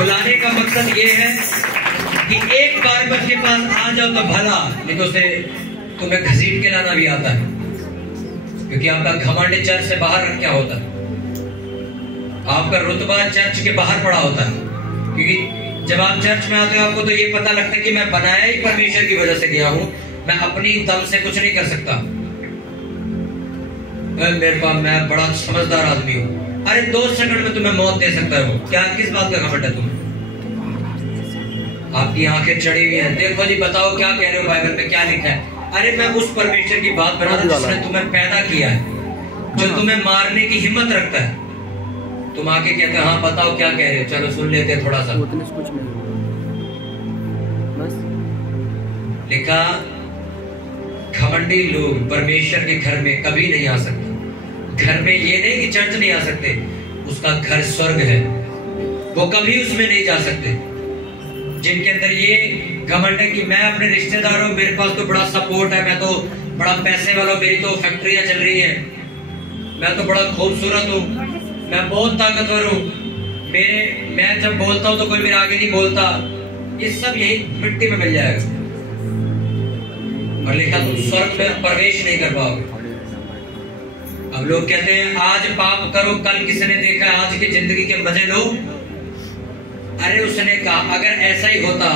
बुलाने का मकसद ये है कि एक बार बस के पास आ जाओ तो भला, नहीं तो उसे तुम्हें घसीट के लाना भी आता है, क्योंकि आपका घमंड चर्च से बाहर क्या होता है, आपका रुतबा चर्च के बाहर पड़ा होता है। क्योंकि जब आप चर्च में आते हो आपको तो ये पता लगता है कि मैं बनाया ही परमेश्वर की वजह से गया हूं, मैं अपनी दम से कुछ नहीं कर सकता, मेरे पास मैं बड़ा समझदार आदमी हूं। अरे 2 सेकंड में तुम्हें मौत दे सकता है वो, क्या किस बात का घमंड है तुम्हें? आपकी आंखें चढ़ी हुई हैं, देखो जी बताओ क्या कह रहे हो, बाइबल में क्या लिखा है? अरे मैं उस परमेश्वर की बात बना रहा हूं जिसने तुम्हें पैदा किया है, जो तुम्हें मारने की हिम्मत रखता है। तुम आके कहते हो हाँ बताओ क्या कह रहे हो, चलो सुन लेते हैं थोड़ा सा। कुछ नहीं बस लिखा, घमंडी लोग परमेश्वर के घर में कभी नहीं आ सकते। घर में ये नहीं कि चर्च नहीं आ सकते, उसका घर स्वर्ग है, वो कभी उसमें नहीं जा सकते। जिनके अंदर ये घमंड है कि मैं अपने रिश्तेदारों, मेरे पास तो बड़ा सपोर्ट है, मैं तो बड़ा पैसे वाला, मेरी तो फैक्ट्रियां चल रही है, मैं तो बड़ा खूबसूरत हूँ, मैं बहुत ताकतवर हूँ, मैं जब बोलता हूँ तो कोई मेरे आगे नहीं बोलता, ये सब यही मिट्टी में मिल जाएगा। और लिखा तुम स्वर्ग में प्रवेश नहीं कर पाओगे। अब लोग कहते हैं आज पाप करो, कल किसने देखा, आज की जिंदगी के मजे लो। अरे उसने कहा अगर ऐसा ही होता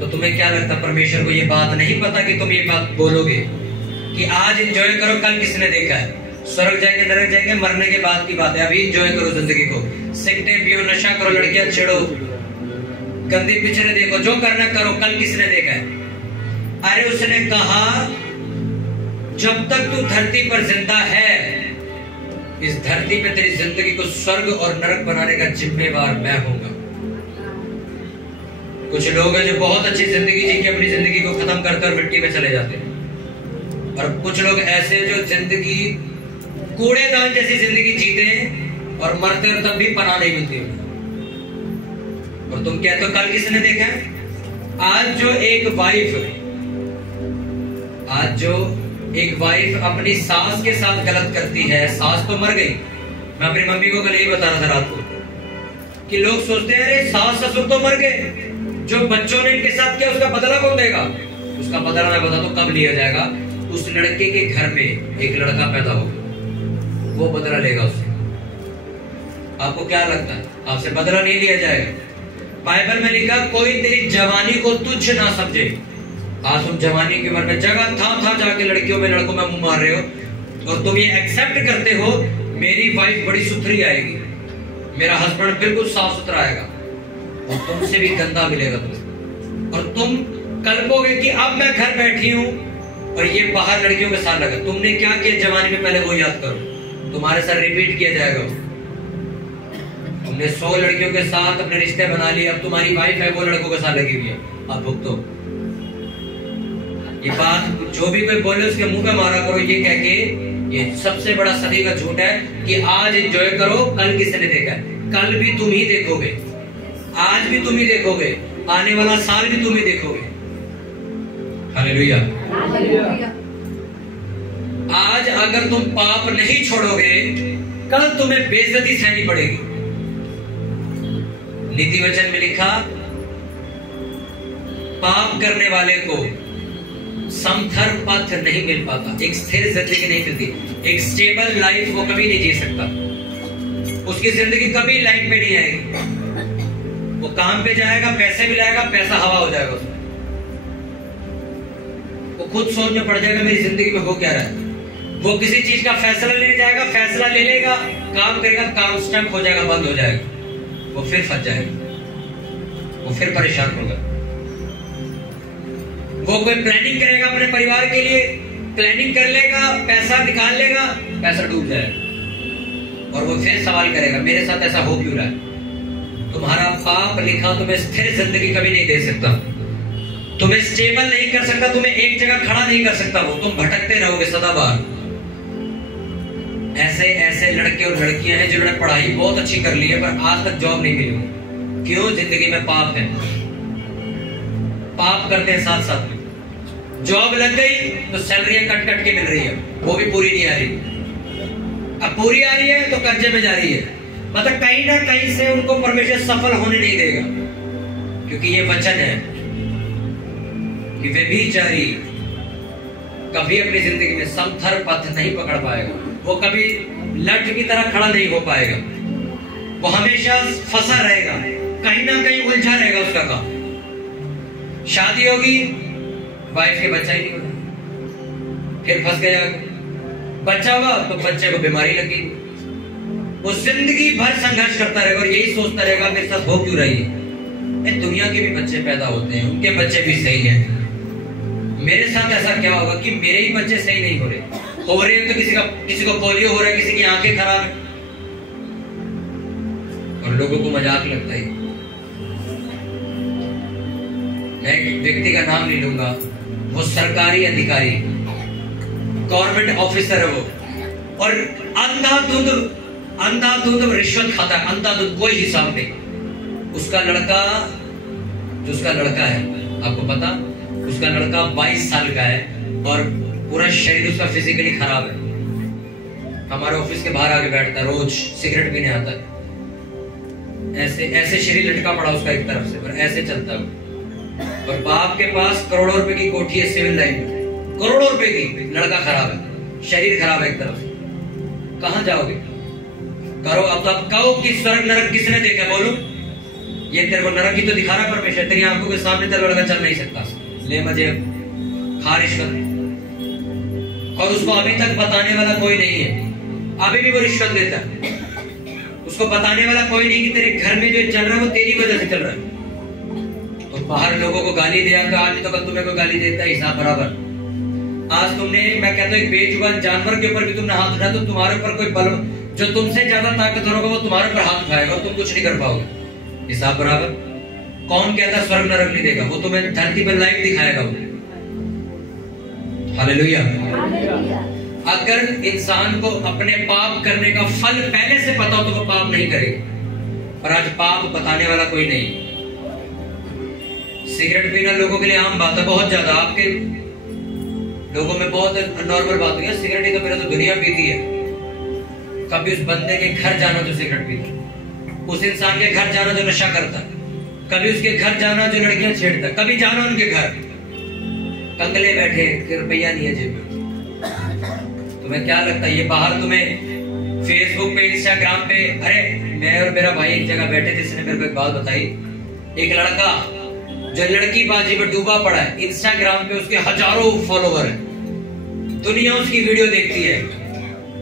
तो तुम्हें क्या लगता परमेश्वर को ये बात नहीं पता कि तुम ये बात बोलोगे कि आज एंजॉय करो, कल किसने देखा है? स्वर्ग जाएंगे नरक जाएंगे मरने के बाद की बात है, अभी एंजॉय करो जिंदगी को, सिगरेट पियो, नशा करो, लड़कियां छेड़ो, गंदी पिक्चरें देखो, जो करना करो, कल किसने देखा है? अरे उसने कहा जब तक तू धरती पर जिंदा है, इस धरती पे तेरी जिंदगी को स्वर्ग और नरक बनाने का जिम्मेवार मैं हूंगा। कुछ लोग हैं जो बहुत अच्छी जिंदगी जी के अपनी जिंदगी को खत्म कर कर मिट्टी में चले जाते हैं, और कुछ लोग ऐसे जो जिंदगी कूड़ेदान जैसी जिंदगी जीते हैं और मरते और तब भी पनाह नहीं मिलती। और तुम कहते हो कल किसने देखा है? आज जो एक वाइफ अपनी सास के साथ गलत करती है, सास तो मर गई। मैं अपनी मम्मी को कल यही बता रहा था रात को कि लोग सोचते हैं अरे सास ससुर तो मर गए, जो बच्चों ने इनके साथ किया उसका बदला कौन देगा? उसका बदला मैं बता तो कब लिया जाएगा? उस लड़के के घर में एक लड़का पैदा होगा, वो बदला लेगा उससे। आपको क्या लगता है आपसे बदला नहीं लिया जाएगा? बाइबल में लिखा कोई तेरी जवानी को तुच्छ ना समझे। आज तुम जवानी की उम्र में जगह था जाके लड़कियों में लड़कों में मुंह मार रहे हो और तुम ये एक्सेप्ट करते हो मेरी वाइफ बड़ी सुथरी आएगी, मेरा हस्बैंड बिल्कुल साफ सुथरा आएगा, और तुमसे भी गंदा मिलेगा तुम्हें। और तुम कल्पोगे कि अब मैं घर बैठी हूं और ये बाहर लड़कियों के साथ लगा। तुमने क्या किया जवानी में, पहले वो याद करो, तुम्हारे साथ रिपीट किया जाएगा। तुमने 100 लड़कियों के साथ अपने रिश्ते बना लिए, अब तुम्हारी वाइफ है वो लड़कों के साथ लगी हुई है, अब भुगतो। ये बात जो भी कोई बोले उसके मुंह पे मारा करो ये कह के, ये सबसे बड़ा सदी का झूठ है कि आज एंजॉय करो, कल किसने देखा है? कल भी तुम ही देखोगे, आज भी तुम ही देखोगे, आने वाला साल भी तुम ही देखोगे। हालेलुया। आज अगर तुम पाप नहीं छोड़ोगे कल तुम्हें बेइज्जती सहनी पड़ेगी। नीति वचन में लिखा पाप करने वाले को समथर पथ नहीं मिल पाता, एक स्थिर जिंदगी नहीं मिलती, एक स्टेबल लाइफ वो कभी नहीं जी सकता, उसकी जिंदगी कभी लाइफ पे नहीं आएगी। वो काम पे जाएगा, पैसे भी लाएगा, पैसा हवा हो जाएगा उसमें, वो खुद सोचने पड़ जाएगा मेरी जिंदगी में हो क्या रहा है। वो किसी चीज का फैसला लेने जाएगा, फैसला ले लेगा, काम करेगा, काम स्टक हो जाएगा, बंद हो जाएगा, वो फिर फंस जाएगा, वो फिर परेशान होगा। वो कोई प्लानिंग करेगा अपने परिवार के लिए, प्लानिंग कर लेगा, पैसा निकाल लेगा, पैसा डूब जाएगा, और वो फिर सवाल करेगा मेरे साथ ऐसा हो क्यों रहा है। तुम्हारा पाप लिखा तुम्हें स्थिर जिंदगी कभी नहीं दे सकता, तुम्हें स्टेबल नहीं कर सकता, तुम्हें एक जगह खड़ा नहीं कर सकता, वो तुम भटकते रहोगे सदाबहार। ऐसे ऐसे लड़के और लड़कियां हैं जिन्होंने पढ़ाई बहुत अच्छी कर ली है पर आज तक जॉब नहीं मिली। क्यों? जिंदगी में पाप है, पाप करते हैं साथ साथ में। जॉब लग गई तो सैलरियां कट कट के मिल रही है, वो भी पूरी नहीं आ रही, अब पूरी आ रही है तो कर्जे में जा रही है, मतलब कहीं ना कहीं से उनको परमेश्वर सफल होने नहीं देगा, क्योंकि ये वचन है कि व्यभिचारी कभी अपनी जिंदगी में समथर पथ नहीं पकड़ पाएगा, वो कभी लठ की तरह खड़ा नहीं हो पाएगा, वो हमेशा फंसा रहेगा, कहीं ना कहीं उलझा रहेगा उसका काम। शादी होगी, वाइफ के बच्चा ही नहीं होगा, फिर फंस गया, बच्चा होगा तो बच्चे को बीमारी लगी, वो जिंदगी भर संघर्ष करता रहेगा और यही सोचता रहेगा मेरे साथ हो क्यों रही है। दुनिया के भी बच्चे पैदा होते हैं, उनके बच्चे भी सही हैं, मेरे साथ ऐसा क्या होगा कि मेरे ही बच्चे सही नहीं हो रहे तो किसी को पोलियो हो रहा है, किसी की आंखें खराब है, और लोगों को मजाक लगता है। मैं एक व्यक्ति का नाम नहीं लूंगा, वो सरकारी अधिकारी, गवर्नमेंट ऑफिसर है वो, और अंधाधुंध रिश्वत खाता है, अंधाधुंध, कोई हिसाब नहीं। उसका लड़का है, आपको पता, उसका लड़का 22 साल का है और पूरा शरीर उसका फिजिकली खराब है। हमारे ऑफिस के बाहर आके बैठता है, रोज सिगरेट पीने आता है, ऐसे शरीर लटका पड़ा उसका एक तरफ से, पर ऐसे चलता है। और बाप के पास करोड़ों रुपए की कोठी है सिविल लाइन में, करोड़ों रुपए की, लड़का खराब है, शरीर खराब है एक तरफ से, कहां जाओगे? करो अब, तो आप कहो कि स्वर्ग नरक किसने देखा, बोलो। ये तेरे को नरक ही तो दिखा रहा परमेश्वर, तेरी आंखों के सामने तेरा लड़का चल नहीं सकता, ले मजे, खा रिश्वत, और उसको अभी तक बताने वाला कोई नहीं है, अभी भी वो रिश्वत देता है, उसको बताने वाला कोई नहीं कि तेरे घर में जो चल रहा है वो तेरी वजह से चल रहा है। तो बाहर लोगों को गाली दिया तो आज तो कल तुम्हें कोई गाली देता है, हिसाब बराबर। आज तुमने, मैं कहता हूँ, एक बेजुबान जानवर के ऊपर भी तुमने हाथ उठाया तो तुम्हारे ऊपर कोई बल, जो तुमसे ज्यादा ताकतवर होगा वो तुम्हारे ऊपर हाथ उठाएगा और तुम कुछ नहीं कर पाओगे, हिसाब बराबर। कौन कहता स्वर्ग नरक नहीं देगा? वो तुम्हें धरती पर लाइव दिखाएगा वो। हालेलुया। अगर इंसान को अपने पाप करने का फल पहले से पता हो तो वो पाप नहीं करेगा, और आज पाप बताने वाला कोई नहीं। सिगरेट पीना लोगों के लिए आम बात है, बहुत ज्यादा, आपके लोगों में बहुत नॉर्मल बात हो गया, सिगरेट ही तो मेरा तो दुनिया पीती है। कभी उस बंदे के घर जाना जो सिगरेट पीता, उस इंसान के घर जाना जो नशा करता, कभी उसके घर जाना जो लड़कियां छेड़ता, कभी जाना उनके घर, कंगले बैठे, रुपया नहीं है जेब में। तुम्हें क्या लगता है ये बाहर तुम्हें फेसबुक पे, इंस्टाग्राम पे, अरे मैं और मेरा भाई एक जगह बैठे थे, इसने मेरे को एक बात बताई, एक लड़का जो लड़की बाजी में डूबा पड़ा है, इंस्टाग्राम पे उसके हजारों फॉलोवर है, दुनिया उसकी वीडियो देखती है,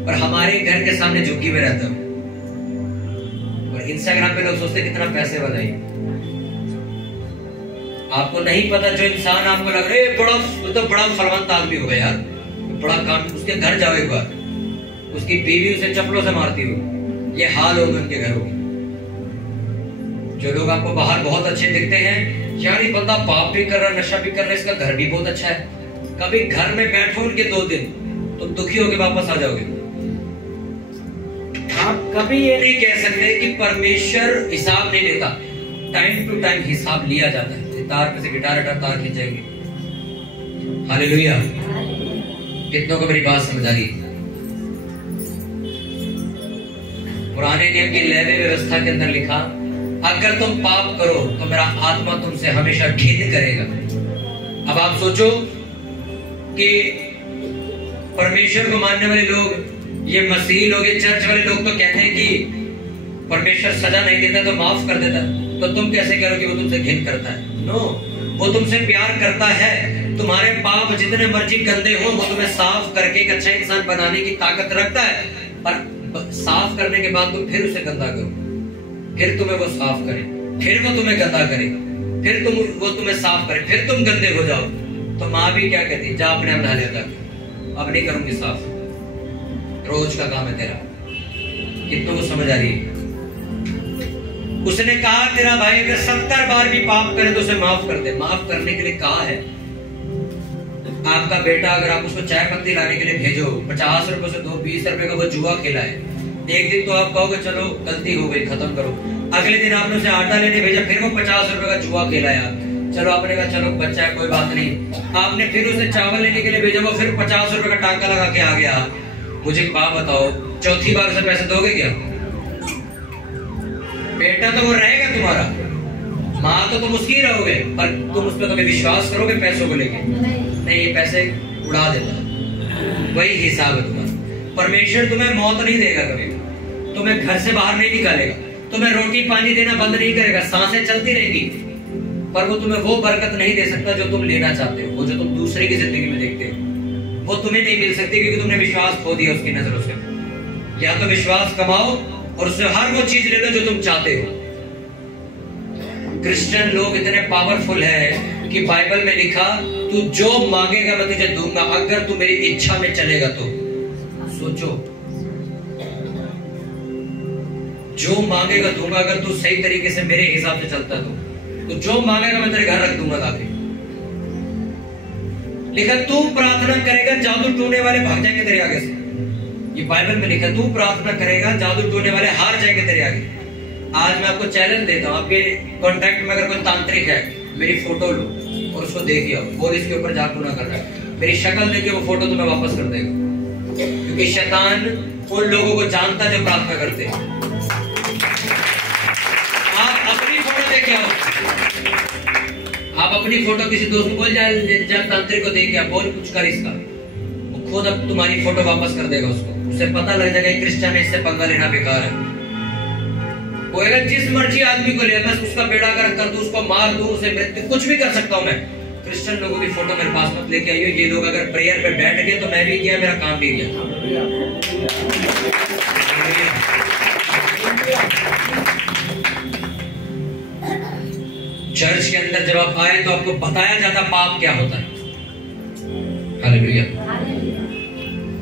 और हमारे घर के सामने झुग्गी में रहता है, और इंस्टाग्राम पे लोग सोचते कितना पैसे वाला है। आपको नहीं पता, जो इंसान आपको लग रहा है बड़ा तो बड़ा फलवंत आदमी होगा यार, बड़ा काम, उसके घर जाओ एक बार, उसकी बीवी उसे चप्पलों से मारती हो, ये हाल होगा उनके घरों की। जो लोग आपको बाहर बहुत अच्छे दिखते हैं, यार ये बंदा पाप भी कर रहा, नशा भी कर रहा है, इसका घर भी बहुत अच्छा है, कभी घर में बैठो उनके 2 दिन, तुम दुखी होके वापस आ जाओगे। आप कभी ये नहीं कह सकते कि परमेश्वर हिसाब नहीं लेता, टाइम टू टाइम हिसाब लिया जाता है। तार पे से गिटार तार खींच जाएंगे। हालेलुया। कितनों को मेरी बात समझ आ रही है? पुराने नियम की लैवे व्यवस्था के अंदर लिखा, अगर तुम पाप करो तो मेरा आत्मा तुमसे हमेशा घिन करेगा। अब आप सोचो कि परमेश्वर को मानने वाले लोग, ये मसीही लोग, ये चर्च वाले लोग तो कहते हैं कि परमेश्वर सजा नहीं देता तो माफ कर देता, तो तुम कैसे कह रहे हो कि वो तुमसे घिन करता है? नो, वो तुमसे प्यार करता है। तुम्हारे पाप जितने मर्जी गंदे हो, वो तुम्हें साफ करके एक अच्छा इंसान बनाने की ताकत रखता है, पर साफ करने के बाद तुम फिर उसे गंदा करो, फिर तुम्हें वो साफ करे, फिर वो तुम्हें गंदा करे, फिर वो तुम्हें साफ करे, फिर तुम गंदे हो जाओ। तो माँ भी क्या कहती, जा अपने आप नहा ले, अब नहीं करूंगी साफ, रोज का काम है तेरा। कितनों को समझ आ रही है? उसने कहा तेरा भाई अगर 70 बार भी पाप करे तो उसे माफ कर दे। माफ करने के लिए कहा है। आपका बेटा अगर आप उसको चाय पत्ती लाने के लिए भेजो, 50 रुपए से 20 रुपए का वो जुआ खेला है, एक दिन तो आप कहोगे चलो गलती हो गई, खत्म करो। अगले दिन आपने उसे आटा लेने भेजा, फिर वो 50 रुपए का जुआ खेला यार, चलो आपने कहा चलो बच्चा है कोई बात नहीं। आपने फिर उसे चावल लेने के लिए भेजा, वो फिर 50 रुपए का टाका लगा के आ गया। मुझे बात बताओ, चौथी बार से पैसे दोगे क्या? बेटा तो वो रहेगा तुम्हारा, माँ तो तुम उसकी रहोगे, पर तुम उस पर कभी विश्वास करोगे पैसों को लेके? नहीं, ये पैसे उड़ा देता है। वही हिसाब है तुम्हारा। परमेश्वर तुम्हें मौत नहीं देगा कभी, तुम्हें घर से बाहर नहीं निकालेगा, तुम्हें रोटी पानी देना बंद नहीं करेगा, सांसें चलती रहेगी, पर वो तुम्हें वो बरकत नहीं दे सकता जो तुम लेना चाहते हो। वो जो तुम दूसरे की जिंदगी में देखते हो वो तुम्हें नहीं मिल सकती, क्योंकि तुमने विश्वास खो दिया उसकी नजरों से। या तो विश्वास कमाओ और उससे हर वो चीज ले लो जो तुम चाहते हो। क्रिश्चियन लोग इतने पावरफुल हैं कि बाइबल में लिखा, तू जो मांगेगा मैं तुझे दूंगा, अगर तू मेरी इच्छा में चलेगा तो। सोचो, जो मांगेगा दूंगा, अगर तू सही तरीके से मेरे हिसाब से चलता तो जो मांगेगा मैं तेरे घर रख दूंगा लाके। लिखा, तू प्रार्थना करेगा जादू टोने वाले भाग जाएंगे तेरे आगे से। ये बाइबल में लिखा, तू प्रार्थना करेगा जादू टोने वाले हार जाएंगे तेरे आगे। आज मैं आपको चैलेंज देता हूँ, आपके कॉन्टेक्ट में अगर कोई तांत्रिक है, मेरी फोटो लो और उसको देखिए और इसके ऊपर जादू ना कर रहा है, मेरी शक्ल देखिए, वो फोटो तुम्हें वापस कर देगा। क्योंकि शैतान उन लोगों को जानता है जो प्रार्थना करते हैं। आप अपनी फोटो देखे आओ, आप अपनी फोटो किसी दोस्त को बोल जाए, जब तांत्रिक को देख के बोल कुछ कर इसका, वो खुद अब तुम्हारी फोटो वापस कर देगा उसको। उसे पता लग जाएगा क्रिश्चियन है, इससे पंगा लेना बेकार है। वो अगर जिस मर्जी आदमी को ले, मैं उसका बेड़ा कर दूं, उसको मार दूं, उसे मृत्यु, कुछ भी कर सकता हूं मैं। क्रिश्चियन लोगों की फोटो मेरे पास मत लेके आइयो। ये लोग अगर प्रेयर पे बैठ गए तो मैं भी गया, मेरा काम भी गया। चर्च के अंदर जब आप आए तो आपको बताया जाता पाप क्या होता है। हालेलुया।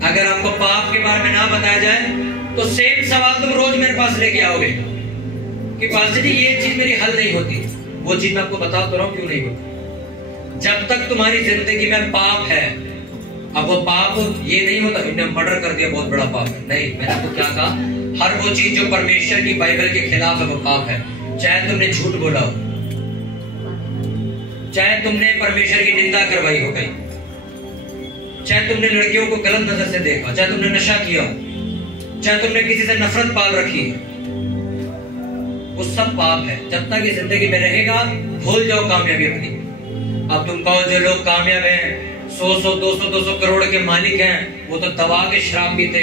अगर आपको पाप के बारे में ना बताया जाए तो सेम सवाल तुम रोज मेरे पास लेके आओगे कि पास्टर जी ये चीज मेरी हल नहीं होती। वो चीज मैं आपको बता तो रहा हूं क्यों नहीं होती। जब तक तुम्हारी जिंदगी में पाप है, अब वो पाप ये नहीं होता इन्हें मर्डर कर दिया बहुत बड़ा पाप है, नहीं। मैंने आपको क्या कहा, हर वो चीज जो परमेश्वर की बाइबल के खिलाफ है वो पाप है। चाहे तुमने झूठ बोला हो, चाहे तुमने परमेश्वर की निंदा करवाई हो कहीं, चाहे तुमने लड़कियों को गलत नजर से देखा, चाहे तुमने नशा किया, चाहे तुमने किसी से नफरत पाल रखी, वो सब पाप है। जब तक ये जिंदगी में रहेगा भूल जाओ कामयाबी अपनी। अब तुम कहो जो लोग कामयाब हैं, 100 200 करोड़ के मालिक हैं, वो तो दवा के शराब पीते,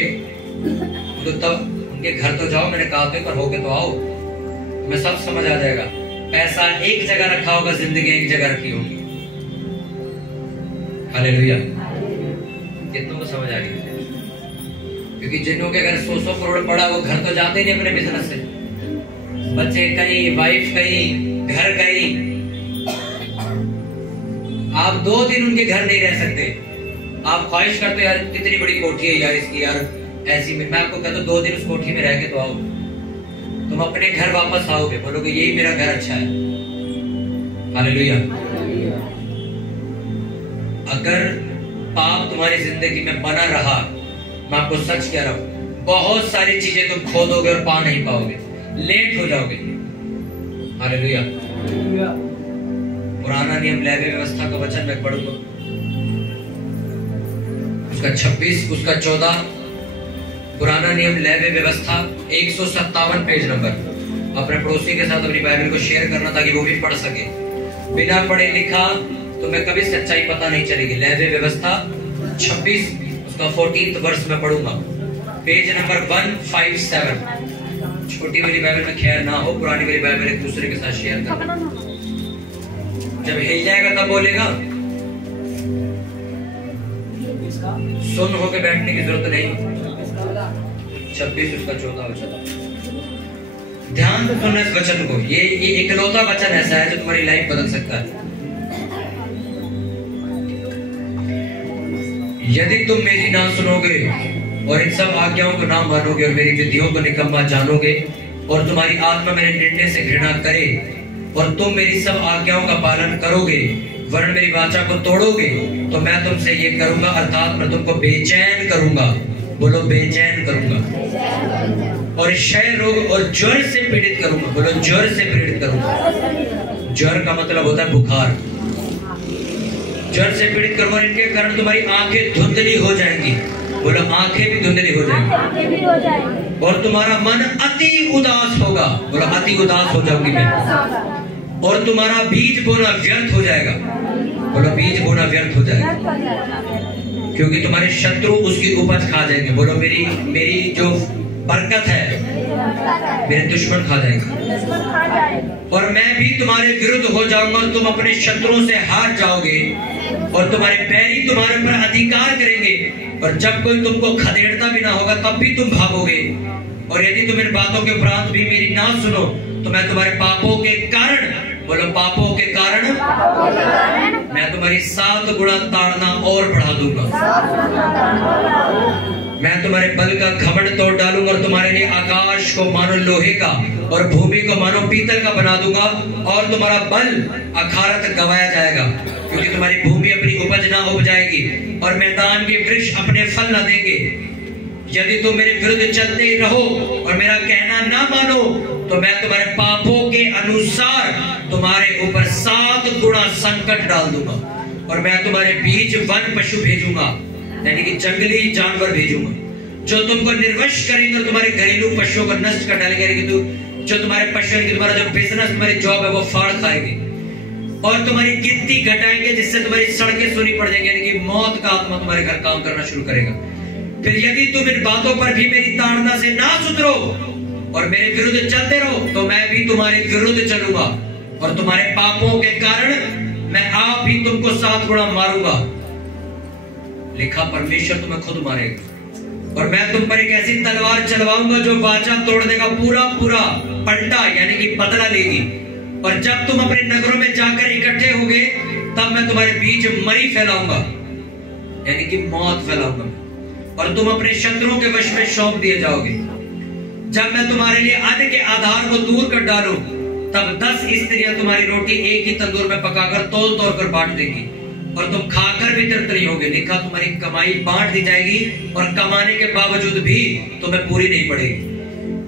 तो तब उनके घर तो जाओ, मैंने कहा पर होके तो आओ, तुम्हें सब समझ आ जाएगा। पैसा एक जगह रखा होगा, जिंदगी एक जगह रखी होगी। हालेलुया। कितनों को समझ आ रही है? क्योंकि जिन्हों के घर 100 करोड़ पड़ा वो घर तो जाते नहीं अपने बिजनेस से, बच्चे कहीं, वाइफ कहीं, घर कहीं। आप 2 दिन उनके घर नहीं रह सकते। आप ख्वाहिश करते यार कितनी बड़ी कोठी है यार इसकी, यार ऐसी में। मैं आपको कहता हूं 2 दिन उस कोठी में रह के तो आओ, तुम अपने घर वापस आओगे, बोलोगे यही मेरा घर अच्छा है। हालेलुया। अगर पाप तुम्हारी जिंदगी में बना रहा, मैं आपको सच कह रहा हूं, बहुत सारी चीजें तुम खो दोगे और पा नहीं पाओगे, लेट हो जाओगे। हालेलुया। पुराना नियम लेवी व्यवस्था का वचन मैं पढ़ूंगा, उसका 26 उसका 14। पुराना नियम लेवी व्यवस्था 157 पेज नंबर। अपने पड़ोसी के साथ अपनी बाइबल को शेयर करना ताकि वो भी पढ़ सके। बिना पढ़े लिखा तुम्हें कभी सच्चाई पता नहीं चलेगी। लेवी व्यवस्था 26 उसका 14th वर्ष में पढ़ूंगा, पेज नंबर 157। छोटी वाली बाइबल में खैर ना हो, पुरानी वाली बाइबल एक दूसरे के साथ शेयर करना। जब हिल जाएगा तब बोलेगा, सुन होके बैठने की जरूरत नहीं। 26 उसका 14 वचन, ध्यान से सुनना इस वचन को। ये इकलौता वचन ऐसा है जो तुम्हारी लाइफ बदल सकता है। यदि तुम मेरी ना सुनोगे और इन सब आज्ञाओं को ना मानोगे और मेरी विधियों को निकम्मा जानोगे और तुम्हारी आत्मा मेरे निर्णय से घृणा करे और तुम मेरी सब आज्ञाओं का पालन करोगे वरन मेरी वाचा को तोड़ोगे, तो मैं तुमसे ये करूंगा, अर्थात मैं तुमको बेचैन करूंगा। बोलो बेचैन करूंगा। और क्षय रोग और ज्वर से पीड़ित करूंगा। बोलो ज्वर से पीड़ित करूंगा। ज्वर का मतलब होता है बुखार। ज्वर से पीड़ित करूंगा, इनके कारण तुम्हारी आंखें धुंधली हो जाएंगी। बोलो आंखें भी धुंधली हो जाएंगी। और तुम्हारा मन अति उदास होगा। बोलो अति उदास हो जाऊंगी मैं। और तुम्हारा बीज बोना व्यर्थ हो जाएगा। बोलो बीज बोना व्यर्थ हो जाएगा, क्योंकि तुम्हारे शत्रु उसकी उपज खा जाएंगे। बोलो मेरी जो बरकत है मेरे दुश्मन खा जाएंगे। और मैं भी तुम्हारे विरुद्ध हो जाऊंगा, तुम अपने शत्रुओं से हार जाओगे और तुम्हारे बैरी तुम्हारे पर अधिकार करेंगे। और जब कोई तुमको खदेड़ता भी ना होगा तब भी तुम भागोगे। और यदि तुम इन बातों के उपरांत भी मेरी ना सुनो तो मैं तुम्हारे पापों के कारण, बोलो पापों के कारण, मैं तुम्हारी 7 गुना ताड़ना और बढ़ा दूंगा। मैं तुम्हारे बल का घमंड तोड़ डालूंगा और तुम्हारे लिए आकाश को मानो लोहे का और भूमि को मानो पीतल का बना दूंगा। और तुम्हारा बल अखारत गवाया जाएगा, क्योंकि तुम्हारी भूमि अपनी उपज ना उपजाएगी और मैदान के वृक्ष अपने फल न देंगे। यदि तुम मेरे विरुद्ध चलते रहो और मेरा कहना ना मानो तो मैं तुम्हारे पापों के अनुसार तुम्हारे ऊपर 7 गुना संकट डाल दूंगा। और मैं तुम्हारे बीच वन पशु भेजूंगा, यानी कि जंगली जानवर भेजूंगा, जो तुमको निर्वश करेंगे और तुम्हारे घरेलू पशुओं को नष्ट कर डालेंगे। यानी कि जो तुम्हारे पशु, तुम्हारा जो बिजनेस, तुम्हारी जॉब है वो फाड़ खाएंगे और तुम्हारी गिनती घटाएंगे, जिससे तुम्हारी सड़कें सुनी पड़ जाएंगी। यानी कि मौत का आत्मा तुम्हारे घर काम करना शुरू करेगा। फिर यदि तुम इन बातों पर भी मेरी ताड़ना से ना सुधरो और मेरे विरुद्ध चलते रहो तो मैं भी तुम्हारे विरुद्ध चलूंगा और तुम्हारे पापों के कारण मैं आप भी तुमको 7 गुना मारूंगा। लिखा परमेश्वर तुम्हें खुद मारेगा। और मैं तुम पर एक ऐसी तलवार चलवाऊंगा जो वाचा तोड़ने का पूरा पलटा, यानी कि बदला लेगी। और जब तुम अपने नगरों में जाकर इकट्ठे होगे तब मैं तुम्हारे बीच मरी फैलाऊंगा, यानी कि मौत फैलाऊंगा, और तुम अपने शत्रुओं के वश में सौंप दिए जाओगे। जब मैं तुम्हारे लिए अन्न के आधार को दूर कर डालूं तब 10 स्त्रियां तुम्हारी रोटी एक ही तंदूर में पकाकर तौल कर बांट देंगी और तुम खाकर भी तृप्त नहीं होगे। लिखा तुम्हारी कमाई बांट दी जाएगी और कमाने के बावजूद भी तुम्हें पूरी नहीं पड़ेगी।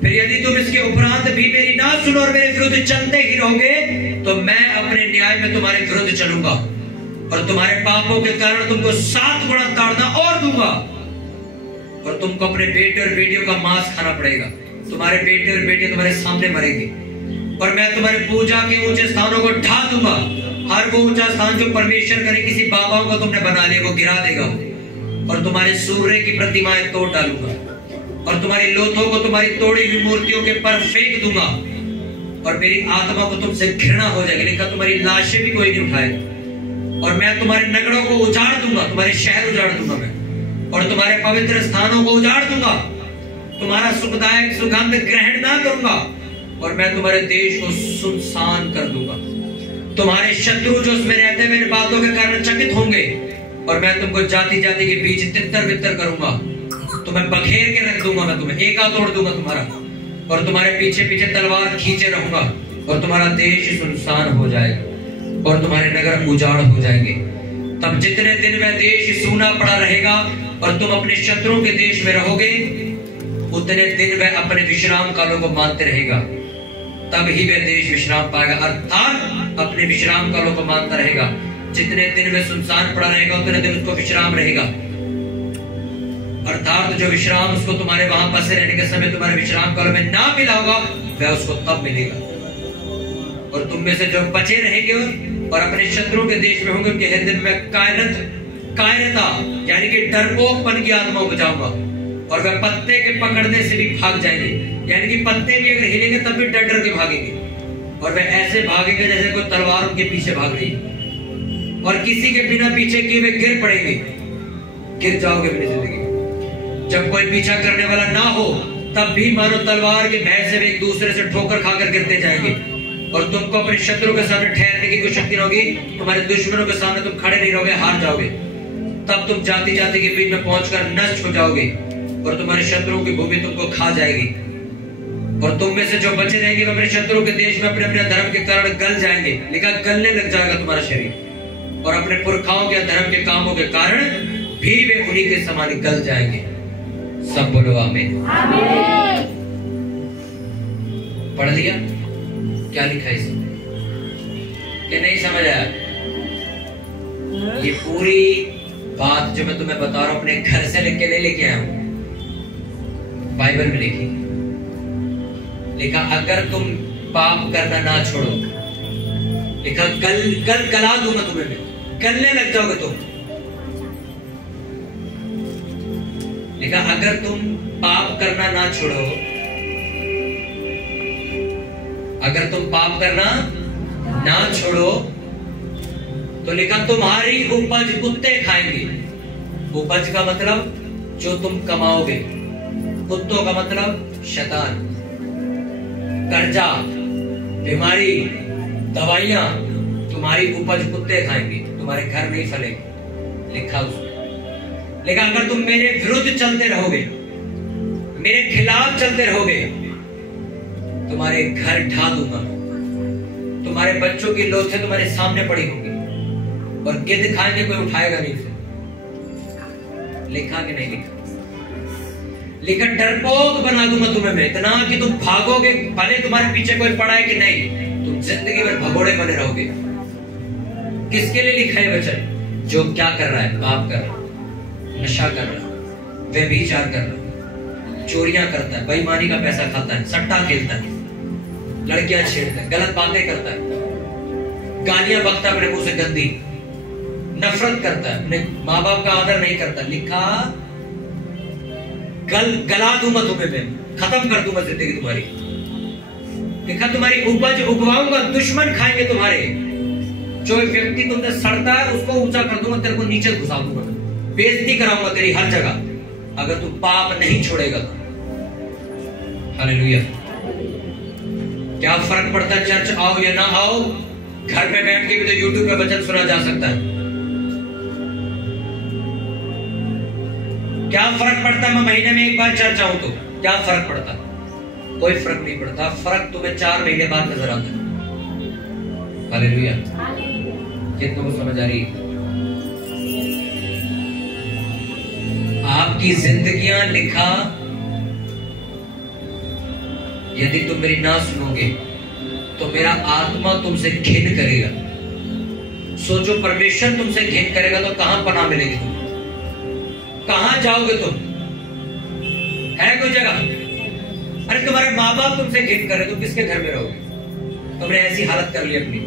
फिर यदि तुम इसके उपरांत भी मेरी ना सुनो और मेरे विरुद्ध चलते ही रहोगे तो मैं अपने न्याय में तुम्हारे विरुद्ध चलूंगा और तुम्हारे पापों के कारण तुमको 7 गुना ताड़ना और दूंगा। और तुमको अपने बेटे और बेटियों का मांस खाना पड़ेगा। तुम्हारे बेटे और बेटियां तुम्हारे सामने मरेंगे और मैं तुम्हारे पूजा के ऊंचे स्थानों को ढा दूंगा। हर वो ऊंचा स्थान जो परमेश्वर करे किसी बाबाओं को तुमने बना लिया वो गिरा देगा और तुम्हारे सूर्य की प्रतिमाएं तोड़ डालूंगा और तुम्हारी लोथों को तुम्हारी तोड़ी हुई मूर्तियों के पर फेंक दूंगा और मेरी आत्मा को तुमसे घृणा हो जाएगी। लिखा तुम्हारी लाशें भी कोई नहीं उठाएगा और मैं तुम्हारे नगरों को उजाड़ दूंगा, तुम्हारे शहर उजाड़ दूंगा मैं और तुम्हारे पवित्र स्थानों को उजाड़ दूंगा। तुम्हारा सुखदायक सुगंध ग्रहण ना करूंगा और मैं तुम्हारे देश को सुनसान कर दूंगा। तुम्हारे शत्रु जो उसमें रहते हैं मेरी बातों के कारण चकित होंगे और मैं तुमको जाति जाति के बीच तितर बितर करूंगा। तुम्हें बखेर के रख दूंगा, मैं तुम्हें एका तोड़ दूंगा तुम्हारा और तुम्हारे पीछे पीछे तलवार खींचे रहूंगा और तुम्हारा देश सुनसान हो जाएगा और तुम्हारे नगर उजाड़ हो जाएंगे। तब जितने दिन वह देश सूना पड़ा रहेगा और तुम अपने शत्रुओं के देश में रहोगे उतने दिन वह अपने विश्राम कालों को मानते रहेगा, तब ही वह देश विश्राम पाएगा। अर्थात अपने विश्राम कालों को मानता रहेगा। जितने दिन वह सुनसान पड़ा रहेगा उतने दिन उसको विश्राम रहेगा। अर्थात जो विश्राम उसको तुम्हारे वहां बसे रहने के समय तुम्हारे विश्राम कालों में ना मिला होगा वह उसको तब मिलेगा। और तुम में से जो बचे रहेंगे और अपने शत्रुओं के देश में होंगे उनके हृदय में कायरता यानी कि डरपोकपन की आत्मा उपजाऊंगा और वह पत्ते के पकड़ने से भी भाग जाएंगे। यानी कि पत्ते भी अगर हिलेंगे तब भी डर डर के भागेंगे और वह ऐसे भागेंगे जैसे कोई तलवार उनके पीछे भाग रही है और किसी के बिना पीछे किए वे गिर पड़ेंगे, गिर जाओगे अपनी जिंदगी। जब कोई पीछा करने वाला ना हो तब भी मानो तलवार के भय से वे एक दूसरे से ठोकर खाकर गिरते जाएंगे और तुमको अपने शत्रु के सामने ठहरने की कोई शक्ति न होगी। तुम्हारे दुश्मनों के सामने तुम खड़े नहीं रहोगे, हार जाओगे। तब तुम जाति जाति के बीच में पहुंचकर नष्ट हो जाओगे और तुम्हारे शत्रुओं की भूमि तुमको खा जाएगी और तुम में से जो बचे रहेंगे वो अपने शत्रुओं के देश में अपने अपने धर्म के कारण गल जाएंगे। लिखा गलने लग जाएगा तुम्हारा शरीर और अपने पुरखाओं के धर्म के कामों के कारण भी वे उन्हीं के समान गल जाएंगे। सब बोलो आमीन। पढ़ लिया क्या लिखा है इसमें कि नहीं समझ आया? ये पूरी बात जो मैं तुम्हें बता रहा हूं अपने घर से लेके आया हूं। बाइबल में लिखा अगर तुम पाप करना ना छोड़ो, लिखा कल गला दूंगा तुम्हें, मैं गलने लग जाओगे तुम। लिखा अगर तुम पाप करना ना छोड़ो, अगर तुम पाप करना ना छोड़ो तो लिखा तुम्हारी उपज कुत्ते खाएंगे। उपज का मतलब जो तुम कमाओगे, कुत्तों का मतलब शैतान, कर्जा, बीमारी, दवाइयां, तुम्हारी उपज कुत्ते खाएंगे, तुम्हारे घर नहीं फलेंगे। लिखा उसमें। लेकिन अगर तुम मेरे विरुद्ध चलते रहोगे, मेरे खिलाफ चलते रहोगे, तुम्हारे घर ढा दूंगा, तुम्हारे बच्चों की लोथें तुम्हारे सामने पड़ी होंगी और गिद्ध खाएंगे, कोई उठाएगा नहीं उसे। लिखा कि नहीं लिखा? लिखा डरपोक बना दूंगा तुम्हें मैं, इतना कि तुम भागोगे, भले तुम्हारे पीछे कोई पड़ा है कि नहीं, तुम जिंदगी भर भगोड़े बने रहोगे। किसके लिए लिखा है वचन? जो क्या कर रहा है? पाप कर रहा है, नशा कर रहा है, व्यभिचार कर रहा है, चोरियां करता है, बेईमानी का पैसा खाता है, सट्टा खेलता है, लड़कियां छेड़ता है, गलत बातें करता है, गालियां बकता है अपने मुंह से गंदी, नफरत करता है, अपने माँ बाप का आदर नहीं करता। लिखा गला दूंगा तुम्हें मैं, खत्म कर दूंगा जिंदगी तुम्हारी। लिखा तुम्हारी उपज उगवाऊंगा, दुश्मन खाएंगे तुम्हारे। जो व्यक्ति तुमसे सड़ता है उसको ऊंचा कर दूंगा, तेरे को नीचे घुसा दूंगा, बेइज्जती कराऊंगा तेरी हर जगह, अगर तू पाप नहीं छोड़ेगा तो। हालेलुया। क्या फर्क पड़ता है चर्च आओ या ना आओ? घर में बैठ के भी तो यूट्यूब पे वचन सुना जा सकता है। क्या फर्क पड़ता है मैं महीने में एक बार चर्च आऊं तो? क्या फर्क पड़ता? कोई फर्क नहीं पड़ता। फर्क तुम्हें 4 महीने बाद नजर आता है। हालेलुया। कितनों को समझ आ रही है? आपकी जिंदगियां लिखा, यदि तुम मेरी ना सुनोगे तो मेरा आत्मा तुमसे घिन करेगा। सोचो, परमेश्वर तुमसे घिन करेगा तो कहां पनाह मिलेगी? तुम कहां जाओगे? तुम है कोई जगह? अरे तुम्हारे माँ बाप तुमसे घिन करे तो किसके घर में रहोगे? तुमने ऐसी हालत कर ली अपनी।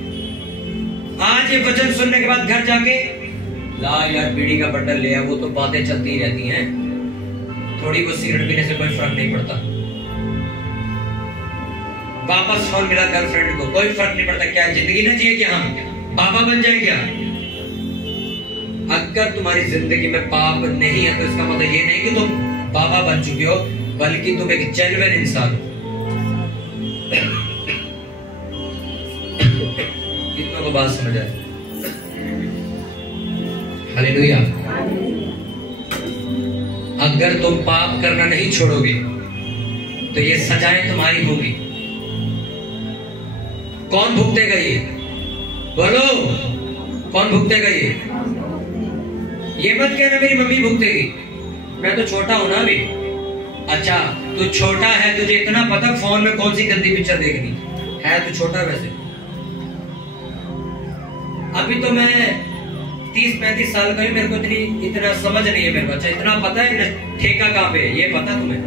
आज ये वचन सुनने के बाद घर जाके ला यार बीड़ी का बंडल ले आ, वो तो बातें चलती ही रहती हैं, थोड़ी बहुत सिगरेट पीने से कोई फर्क नहीं पड़ता। वापस फोन मिला गर्लफ्रेंड को, कोई फर्क नहीं पड़ता। क्या जिंदगी ना जिए क्या? हम बाबा बन जाए क्या? अगर तुम्हारी जिंदगी में पाप नहीं है तो इसका मतलब ये नहीं कि तुम बाबा बन चुके हो, बल्कि तुम एक जेन्युइन इंसान हो। कितनों को बात समझ आए? हालेलुया। अगर तुम पाप करना नहीं छोड़ोगे तो ये सजाएं तुम्हारी होगी। कौन भुगतेगा ये? बोलो, कौन भुगतेगा ये मत कहना मेरी मम्मी भुगतेगी, मैं तो छोटा हूं ना अभी। अच्छा, तू छोटा है, तुझे इतना पता फोन में कौन सी गंदी पिक्चर देखनी है? तू छोटा वैसे। अभी तो मैं 30-35 साल का हूं, मेरे को इतना समझ नहीं है मेरे को। अच्छा, इतना पता है ठेका कहां पे है, ये पता तुम्हें?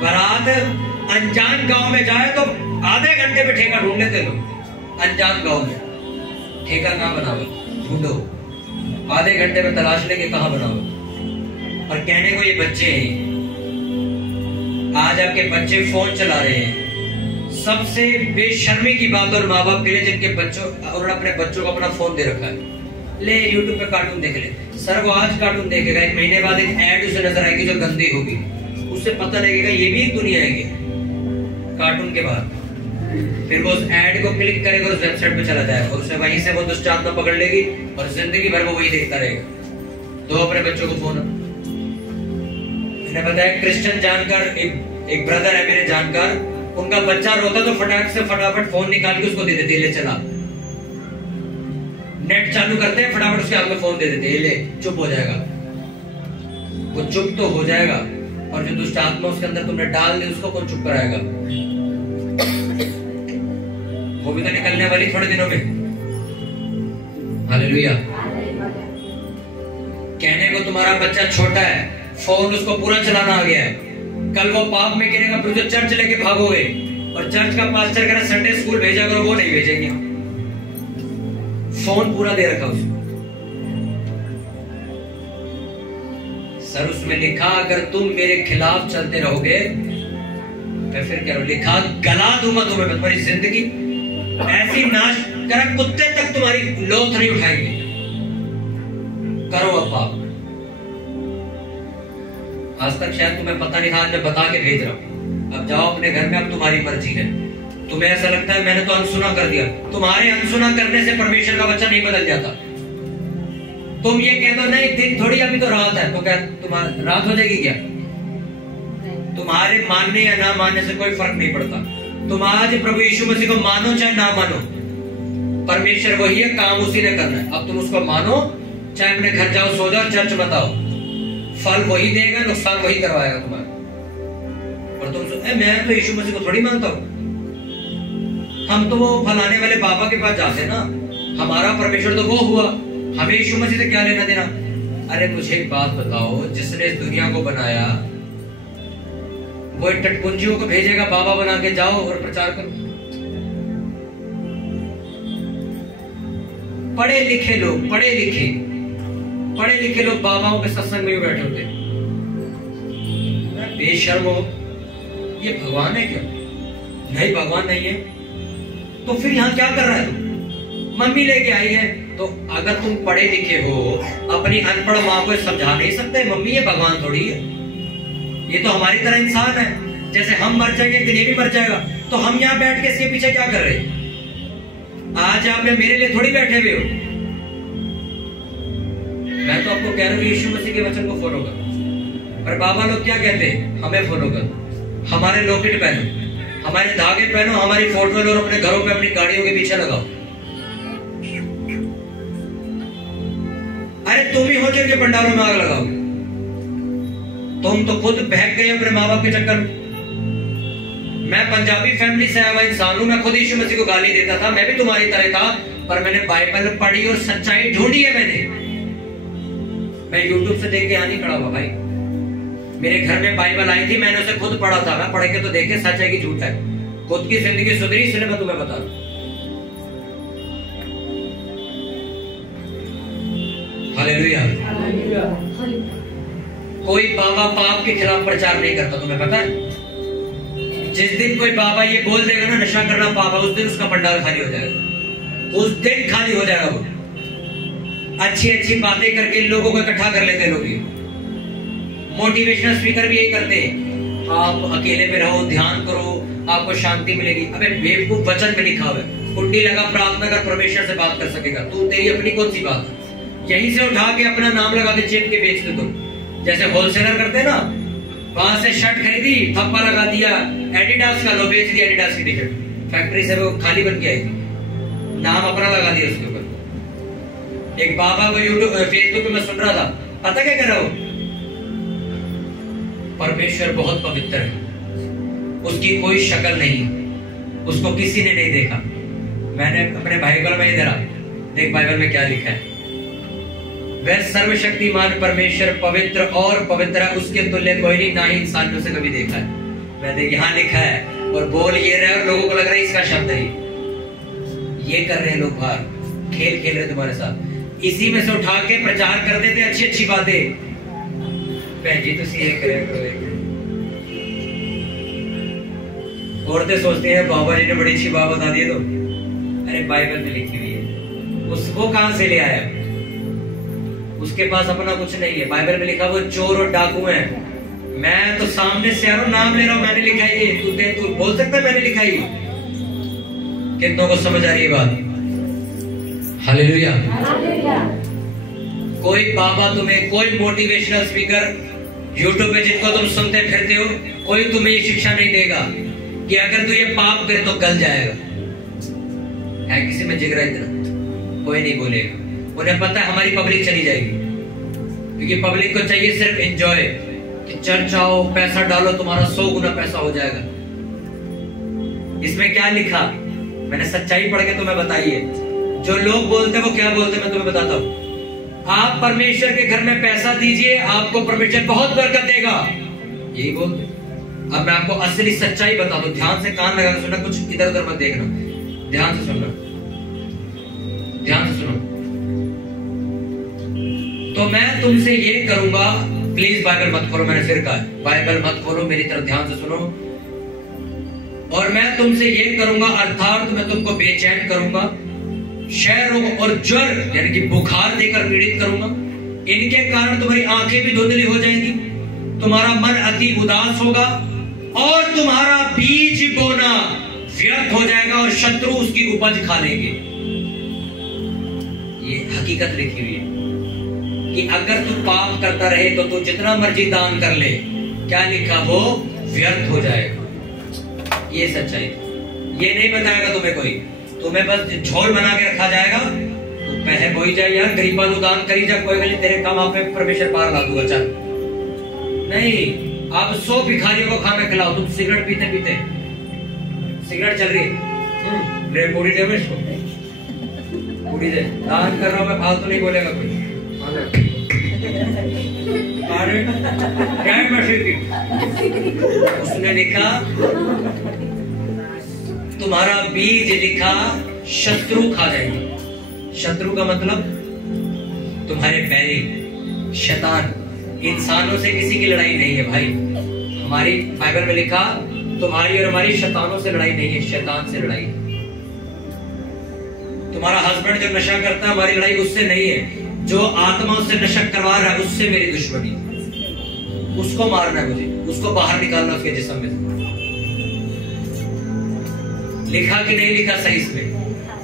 बारात अनजान गांव में जाए तो आधे घंटे में ठेका ढूंढ लेते लोग। अनजान गांव में ठेका कहां बनाओ? ढूंढो, आधे घंटे में तलाश लेंगे कहां बनाओ। और कहने को ये बच्चे हैं, आज आपके बच्चे फोन चला रहे हैं। सबसे बेशर्मी की बात और माँ बाप के लिए जिनके बच्चों और अपने बच्चों को अपना फोन दे रखा है, ले यूट्यूब पे कार्टून देख ले। सर वो आज कार्टून देखेगा, 1 महीने बाद एक ऐड उसे नजर आएगी जो गंदी होगी, उससे पता लगेगा ये भी एक दुनिया है कार्टून के बाद। फिर वो उस ऐड को क्लिक करेगा और उस वेबसाइट पे चला जाएगा और उसे वहीं से वो दुष्ट आत्मा पकड़ लेगी और जिंदगी भर वो वही देखता रहेगा। तो अपने बच्चों को फोन, मैंने बताया क्रिश्चियन जानकार, एक ब्रदर है मेरे जानकार, उनका बच्चा रोता तो फटाफट फोन निकाल के उसको दे देते, ले चला। नेट चालू करते हैं, फटाफट उसके हाथ में फोन दे देते, ले चुप हो जाएगा। वो चुप तो हो जाएगा, और जो दुष्ट आत्मा उसके अंदर तुमने डाल दी उसको कौन चुप कराएगा? वो भी तो निकलने वाली थोड़े दिनों में। हालेलुया। कहने को तुम्हारा बच्चा छोटा है, फोन उसको पूरा चलाना आ गया है, कल वो पाप में गिरेगा, फिर जो चर्च लेके भागोगे और चर्च का पास्टर कह रहा संडे स्कूल भेजा करो, वो नहीं भेजेंगे। फोन पूरा दे रखा उसको। सर उसमें लिखा अगर तुम मेरे खिलाफ चलते रहोगे, मैं फिर कह रहा हूं, लिखा गला दूंगा तुम्हें, तुम्हारी जिंदगी ऐसी नाश कर, कुत्ते तक तुम्हारी लोथ नहीं उठाएंगे। करो अब पाप। आज तक शायद तुम्हें पता नहीं था, आज मैं बता के भेज रहा हूं। अब जाओ अपने घर में, अब तुम्हारी मर्जी है। तुम्हें ऐसा लगता है मैंने तो अनसुना कर दिया, तुम्हारे अनसुना करने से परमेश्वर का बच्चा नहीं बदल जाता। तुम ये कह दो नहीं दिन थोड़ी, अभी तो रात है, तो क्या तुम्हारी रात हो जाएगी क्या? तुम्हारे मानने या ना मानने से कोई फर्क नहीं पड़ता। तुम आज प्रभु यीशु मसीह को मानो चाहे ना मानो, परमेश्वर वही है, काम उसी ने करना है। अब तुम उसको मानो चाहे अपने घर जाओ, सो जाओ, चर्च मत आओ, फल वही देगा, नुकसान वही करवाएगा तुम्हारा। और तुम मैं तो यीशु मसीह को थोड़ी मानता हूं, हम तो वो फलाने वाले बाबा के पास जाते ना, हमारा परमेश्वर तो वो हुआ, हमें यीशु मसीह से क्या लेना देना। अरे मुझे एक बात बताओ, जिसने इस दुनिया को बनाया वो टटपुंजियों को भेजेगा बाबा बना के जाओ और प्रचार करो। पढ़े लिखे लोग, पढ़े लिखे लोग बाबाओं के सत्संग में बैठे होते, बेशर्म हो, ये भगवान है क्या? नहीं भगवान नहीं है, तो फिर यहाँ क्या कर रहा है तुम? मम्मी लेके आई है, तो अगर तुम पढ़े लिखे हो, अपनी अनपढ़ माँ को समझा नहीं सकते मम्मी ये भगवान थोड़ी है, ये तो हमारी तरह इंसान है, जैसे हम मर जाएंगे ये भी मर जाएगा, तो हम यहाँ बैठ के इसके पीछे क्या कर रहे हैं? आज आप मेरे लिए थोड़ी बैठे हुए हो। मैं तो आपको कह रहा हूँ यीशु मसीह के वचन को फॉलो करो। पर बाबा लोग क्या कहते हैं? हमें फॉलो करो, हमारे लॉकेट पहनो, हमारे धागे पहनो, हमारी फोटो लो और अपने घरों पे अपनी गाड़ियों के पीछे लगाओ। अरे तुम ही हो जिनके पंडालों में आग लगाओ, तुम तो खुद बहक गए अपने माँ बाप के चक्कर में। मैं पंजाबी फैमिली से आया हुआ इंसान हूं, मैं खुद यीशु मसीह को गाली देता था, मैं भी तुम्हारी तरह था, पर मैंने बाइबल पढ़ी और सच्चाई ढूंढी है मैंने। मैं यूट्यूब से देख के यहाँ नहीं खड़ा हुआ भाई, मेरे घर में बाइबल आई थी, मैंने उसे खुद पढ़ा था, मैं पढ़ के तो देखे सच है कि झूठ है, खुद की जिंदगी सुधरी, इसलिए मैं तुम्हें बता रहा हूं। हालेलुया। कोई बाबा पाप के खिलाफ प्रचार नहीं करता, तुम्हें पता है? जिस दिन कोई बाबा ये बोल देगा ना नशा करना पाप है, उस दिन उसका पंडाल खाली हो जाएगा, उस दिन खाली हो जाएगा। वो अच्छी अच्छी बातें करके लोगों को इकट्ठा कर लेते लोग, मोटिवेशनल स्पीकर भी यही करते हैं, आप अकेले में रहो, ध्यान करो, आपको शांति मिलेगी। अबे बेवकूफ, वचन में लिखा हुआ है कुंडी लगा प्रार्थना कर, परमेश्वर से बात कर सकेगा तू, तेरी अपनी कौन सी बात है? यहीं से उठा के अपना नाम लगा के चेप के बेच दो तुम, जैसे होलसेलर करते ना, वहां से शर्ट खरीदी, थप्पा लगा दिया, एडिडास का लो, बेच दिया एडिडास की टी-शर्ट, फैक्ट्री से वो खाली बन के आई थी, नाम अपना लगा दिया उसके ऊपर। एक बाबा को यूट्यूब फेसबुक पे मैं सुन रहा था, पता क्या कह रहा हूं? परमेश्वर बहुत पवित्र है, उसकी कोई शक्ल नहीं, उसको किसी ने नहीं देखा। मैंने अपने बाइबल में इधर देख, बाइबल में क्या लिखा है? वह सर्वशक्तिमान परमेश्वर पवित्र और पवित्र है, उसके तुल्य कोई नहीं, ना ही इंसान ने उसे कभी देखा है। मैंने यहाँ लिखा है और बोल ये रहे और लोगों को लग रहा है इसका शब्द है। ये कर रहे हैं लोग बाहर, खेल खेल रहे तुम्हारे साथ, इसी में से उठा के प्रचार कर देते अच्छी अच्छी बातें। जी तो औरतें सोचती हैं बाबा जी ने बड़ी अच्छी बात बता दी, तो अरे बाइबल में लिखी हुई है, उसको कहां से ले आया? उसके पास अपना कुछ नहीं है। बाइबल में लिखा वो चोर और डाकू है, मैं तो सामने से आ रहा हूं, नाम ले रहा हूं, मैंने लिखा है ये, तू बोल सकता है मैंने लिखा है? कितनों को समझ आ रही है बात? हालेलुया। कोई बाबा तुम्हें, कोई मोटिवेशनल स्पीकर यूट्यूब पे जिनको तुम सुनते फिरते हो, कोई तुम्हें ये शिक्षा नहीं देगा कि अगर तू ये पाप करे तो गल जाएगा। है किसी में जिगरा इतना? कोई नहीं बोलेगा, उन्हें पता है हमारी पब्लिक चली जाएगी, क्योंकि पब्लिक को चाहिए सिर्फ एंजॉय, कि चर्च आओ, पैसा डालो, तुम्हारा 100 गुना पैसा हो जाएगा। इसमें क्या लिखा? मैंने सच्चाई पढ़ के तुम्हें बताई है। जो लोग बोलते हैं वो क्या बोलते हैं मैं तुम्हें बताता हूँ। आप परमेश्वर के घर में पैसा दीजिए, आपको परमेश्वर बहुत बरकत देगा, यही बोलते। अब मैं आपको असली सच्चाई बता दूं, ध्यान से कान लगा के सुनना, कुछ इधर उधर मत देखना, ध्यान से सुनना, ध्यान से सुनो। तो मैं तुमसे ये करूंगा, प्लीज बाइबल मत खोलो, मैंने फिर कहा बाइबल मत खोलो, मेरी तरफ ध्यान से सुनो। और मैं तुमसे ये करूंगा, अर्थात मैं तुमको बेचैन करूंगा, क्षय रोग और ज्वर यानी कि बुखार देकर पीड़ित करूंगा। इनके कारण तुम्हारी आंखें भी धुंधली हो जाएंगी, तुम्हारा मन अति उदास होगा और तुम्हारा बीज बोना व्यर्थ हो जाएगा और शत्रु उसकी उपज खा लेंगे। ये हकीकत लिखी हुई है कि अगर तू पाप करता रहे तो तू जितना मर्जी दान कर ले, क्या लिखा, वो व्यर्थ हो जाएगा। ये सच्चाई, ये नहीं बताएगा तुम्हें कोई, तुम्हें बस झोल बना के रखा जाएगा। तो पहले बोई जाए यार, गरीबा को दान करी जा, कोई गली तेरे काम आप परमेश्वर पार ला दूंगा, चल। नहीं, आप 100 भिखारियों को खाना खिलाओ, तुम सिगरेट पीते पीते, सिगरेट चल रही है, पूरी दे मैं पूरी दे, दान कर रहा हूं मैं, फालतू नहीं बोलेगा कोई। उसने लिखा तुम्हारा बीज, लिखा शत्रु खा जाएंगे। शत्रु का मतलब तुम्हारे बैरी, शैतान। इंसानों से किसी की लड़ाई नहीं है भाई, हमारी बाइबल में लिखा तुम्हारी और हमारी शैतानों से लड़ाई नहीं है, शैतान से लड़ाई। तुम्हारा हस्बैंड जो नशा करता है, हमारी लड़ाई उससे नहीं है, जो आत्मा उससे नशा करवा रहा है उससे मेरी दुश्मनी, उसको मारना है मुझे, उसको बाहर निकालना उसके जिस्म में से। लिखा कि नहीं लिखा सही इसमें?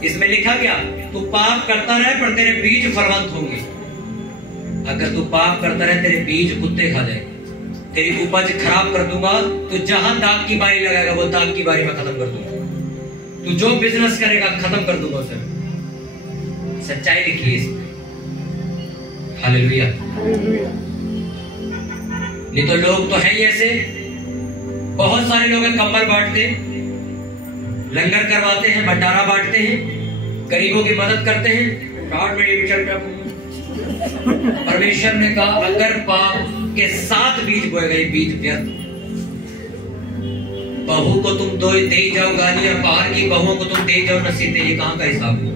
इसमें लिखा क्या, तू पाप करता रहे पर तेरे बीज फलवंत होंगे। अगर तू पाप करता रहे तेरे बीज कुत्ते खा जाएंगे, तेरी उपज खराब कर दूंगा, तो जहां दाग की बारी लगाएगा वो दाग की बारी में खत्म कर दूंगा, तू जो बिजनेस करेगा खत्म कर दूंगा उसे। सच्चाई लिखी है इसमें, हालेलुया। नहीं तो लोग तो है ही ऐसे, बहुत सारे लोग कंबल बांटते, लंगर करवाते हैं, भंडारा बांटते हैं, गरीबों की मदद करते हैं। परमेश्वर ने कहा अगर पाप के साथ बीज बोएगा ये बीज व्यर्थ। बहू को तुम दे जाओ गाली और बाहर की बहुओं को तुम दे जाओ नसीहतें, ये कहां का हिसाब है?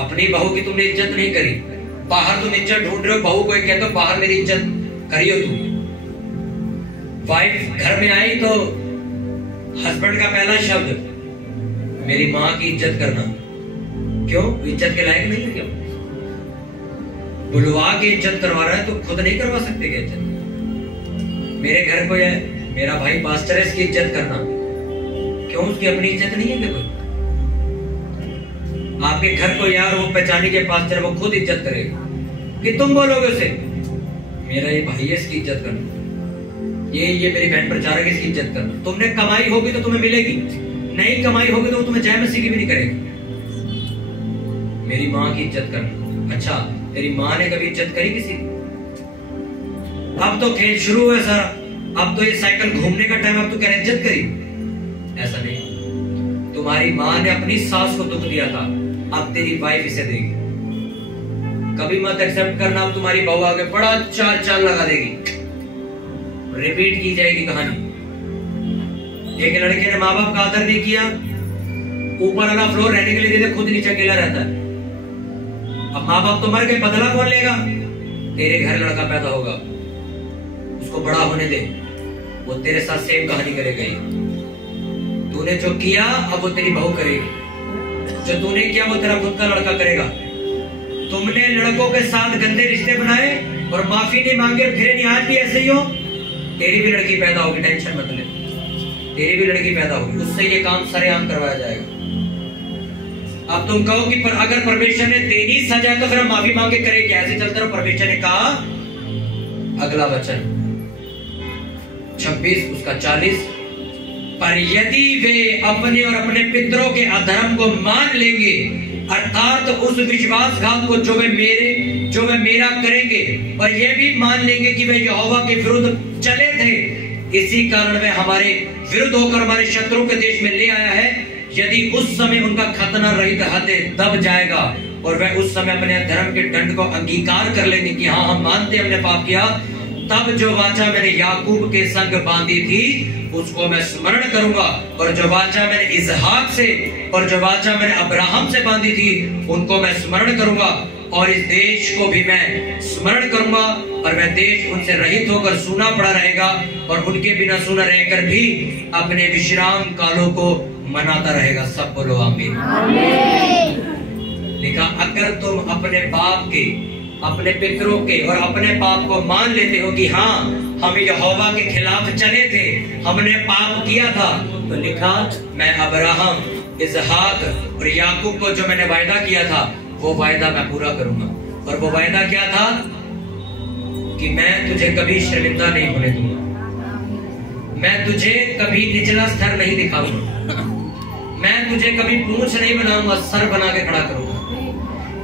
अपनी बहू की तुमने इज्जत नहीं करी, बाहर तुम इज्जत ढूंढ रहे हो, बहू को कहते हो बाहर मेरी इज्जत करियो तुम। वाइफ घर में आई तो हस्बैंड का पहला शब्द मेरी माँ की इज्जत करना। क्यों? इज्जत के लायक नहीं है क्या? बुलवा के इज्जत करवा रहा है तो खुद नहीं करवा सकते क्या इज्जत? मेरे घर को या मेरा भाई पास्टर है, इसकी इज्जत करना। क्यों? उसकी अपनी इज्जत नहीं है क्या कोई? आपके घर को यार वो पहचानी के पास्टर, वो खुद इज्जत करेगा कि तुम बोलोगे उसे मेरा ये भाई है, इसकी इज्जत करना, ये मेरी बहन प्रचारक है, इसकी इज्जत करना। तुमने कमाई होगी तो तुम्हें मिलेगी, नहीं कमाई होगी तो वो तुम्हें जय मसीह की भी नहीं करेगी। मेरी माँ की इज्जत करना। अच्छा, तेरी माँ ने कभी इज्जत करी किसी की? अब तो खेल शुरू हुआ सारा, अब तो ये साइकिल घूमने का टाइम, अब तो कह रहे इज्जत करी। ऐसा नहीं, तुम्हारी माँ ने अपनी सास को दुख दिया था, अब तेरी वाइफ इसे देगी। कभी मत एक्सेप्ट करना, अब तुम्हारी बहू आगे बड़ा चाल लगा देगी, रिपीट की जाएगी कहानी। एक लड़के ने माँ बाप का आदर नहीं किया, ऊपर वाला फ्लोर रहने के लिए देते, खुद नीचे अकेला रहता है। अब माँ बाप तो मर गए, बदला कौन लेगा? तेरे घर लड़का पैदा होगा, उसको बड़ा होने दे, वो तेरे साथ सेम कहानी करेगा। तूने जो किया अब वो तेरी बहू करेगी, जो तूने किया वो तेरा खुद का लड़का करेगा। तुमने लड़कों के साथ गंदे रिश्ते बनाए और माफी नहीं मांगे, फिर नहीं, आज भी ऐसे ही हो। तेरी भी लड़की पैदा होगी, टेंशन मत ले, तेरी भी लड़की पैदा होगी, उससे ये काम सरेआम करवाया जाएगा। अब तुम कहो कि पर अगर परमेश्वर ने देनी सजा तो फिर हम माफी मांगे करें क्या? ऐसे चलते रहो। परमेश्वर ने कहा, अगला वचन 26 उसका 40, पर यदि वे अपने और अपने पितरों के अधर्म को मान लेंगे, अर्थात उस विश्वासघात को जो वे मेरा करेंगे, और यह भी मान लेंगे कि वे यहोवा के विरुद्ध चले थे, इसी कारण वे हमारे विरुद्ध होकर हमारे शत्रु के देश में ले आया है। यदि उस समय उनका खतना रहित हृदय दब जाएगा और वह उस समय अपने धर्म के दंड को अंगीकार कर लेंगे कि हाँ हम मानते हमने पाप किया, तब जो वाचा मैंने याकूब के संग बांधी थी उसको मैं स्मरण करूंगा, और जो वाचा मैंने इसहाक से और जो वाचा मैंने अब्राहम से बांधी थी उनको मैं स्मरण करूंगा, और इस देश को भी मैं स्मरण करूंगा, और वह देश उनसे रहित होकर सूना पड़ा रहेगा, और उनके बिना सूना रहकर भी अपने विश्राम कालों को मनाता रहेगा। सब बोलो आमीन। लिखा, अगर तुम अपने बाप के, अपने पितरों के और अपने पाप को मान लेते हो कि हाँ हम यहोवा के खिलाफ चले थे, हमने पाप किया था, तो लिखा मैं अब्राहम, इसहाक और याकूब को जो मैंने वायदा किया था वो वायदा मैं पूरा करूंगा। और वो वायदा क्या था कि मैं तुझे कभी शर्मिंदा नहीं होने दूंगा, मैं तुझे कभी निचला स्तर नहीं दिखाऊंगा, मैं तुझे कभी पूंछ नहीं बनाऊंगा, सर बना के खड़ा करूंगा।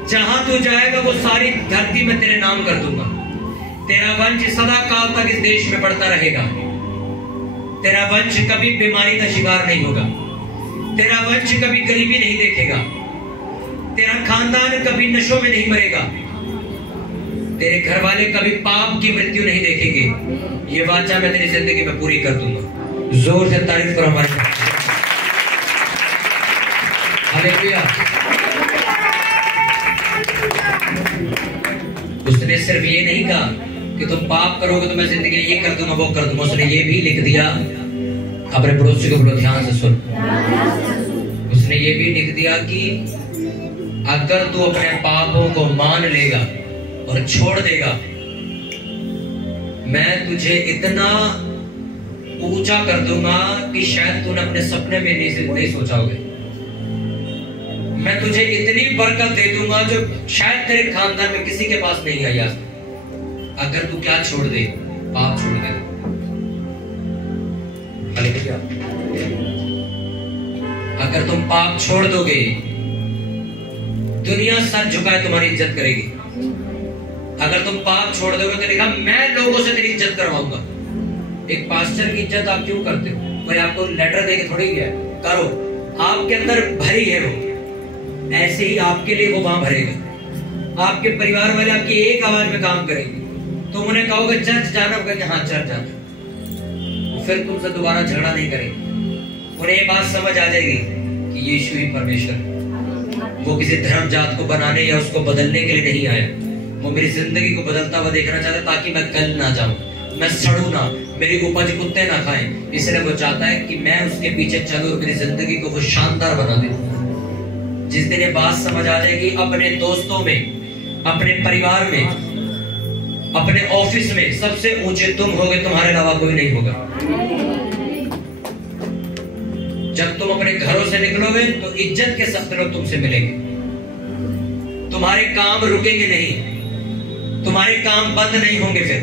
जहां तू जाएगा वो सारी धरती में तेरे नाम कर दूंगा। तेरा वंश सदा काल तक इस देश में बढ़ता रहेगा। तेरा वंश कभी बीमारी का शिकार नहीं होगा। तेरा वंश कभी गरीबी नहीं देखेगा। तेरा खानदान कभी नशों में नहीं मरेगा। तेरे घर वाले कभी पाप की मृत्यु नहीं देखेंगे। ये वाचा मैं तेरी जिंदगी में पूरी कर दूंगा। जोर से तारीफ करो हमारे साथ। हालेलुया। उसने सिर्फ ये नहीं कहा कि तुम पाप करोगे तो मैं जिंदगी ये कर दूंगा वो कर दूंगा, उसने ये भी लिख दिया, अपने पड़ोसी को बोलो ध्यान से सुन, उसने ये भी लिख दिया कि अगर तू अपने पापों को मान लेगा और छोड़ देगा, मैं तुझे इतना ऊंचा कर दूंगा कि शायद तूने अपने सपने में नहीं सोचा होगा। मैं तुझे इतनी बरकत दे दूंगा जो शायद तेरे खानदान में किसी के पास नहीं आई आज तक। अगर तू क्या छोड़ दे, पाप छोड़ दे। अगर तुम पाप छोड़ दोगे, दुनिया सर झुकाए तुम्हारी इज्जत करेगी। अगर तुम पाप छोड़ दोगे तो लिखा मैं लोगों से तेरी इज्जत करवाऊंगा। एक पास्टर की इज्जत आप क्यों करते हो? कोई आपको लेटर देके थोड़ी गया, करो, आपके अंदर भरी है वो, ऐसे ही आपके लिए वो वहां भरेगा। आपके परिवार वाले आपकी एक आवाज में काम करेंगे। तुम उन्हें कहोगे चर्च जाना, कहेंगे हाँ चर्च जाना, फिर तुमसे दोबारा झगड़ा नहीं करेंगे। उन्हें ये बात समझ आ जाएगी कि यीशु ही परमेश्वर, वो किसी धर्म जात को बनाने या उसको बदलने के लिए नहीं आया। वो मेरी जिंदगी को बदलता हुआ देखना चाहता है ताकि मैं गल ना जाऊं, मैं सड़ू ना, मेरी उपज कुत्ते ना खाएं। इसलिए वो चाहता है कि मैं उसके पीछे चलूं और मेरी जिंदगी को वो शानदार बना दे। जिस दिन ये बात समझ आ जाएगी, अपने दोस्तों में, अपने परिवार में, अपने ऑफिस में सबसे ऊंचे तुम होगे, तुम्हारे अलावा कोई नहीं होगा। जब तुम अपने घरों से निकलोगे तो इज्जत के साथ लोग तुमसे मिलेंगे। तुम्हारे काम रुकेंगे नहीं, तुम्हारे काम बंद नहीं होंगे। फिर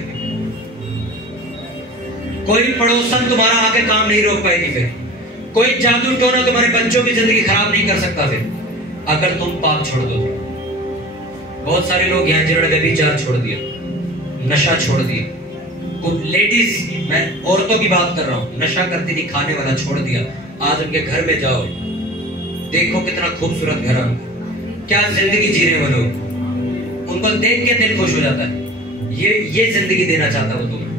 कोई पड़ोसन तुम्हारा आके काम नहीं रोक पाएगी। फिर कोई जादू टोना तुम्हारे बच्चों की जिंदगी खराब नहीं कर सकता। फिर अगर तुम पाप छोड़ दो। बहुत सारे लोग हैं जिन्होंने व्यभिचार छोड़ दिया, नशा छोड़ दिया। लेडीज, मैं औरतों की बात कर रहा हूं, नशा करती थी, खाने वाला छोड़ दिया। आज उनके घर में जाओ, देखो कितना खूबसूरत घर है, क्या जिंदगी जी रहे वो लोग। उनको देख के दिल खुश हो जाता है। ये जिंदगी देना चाहता वो तुम्हें।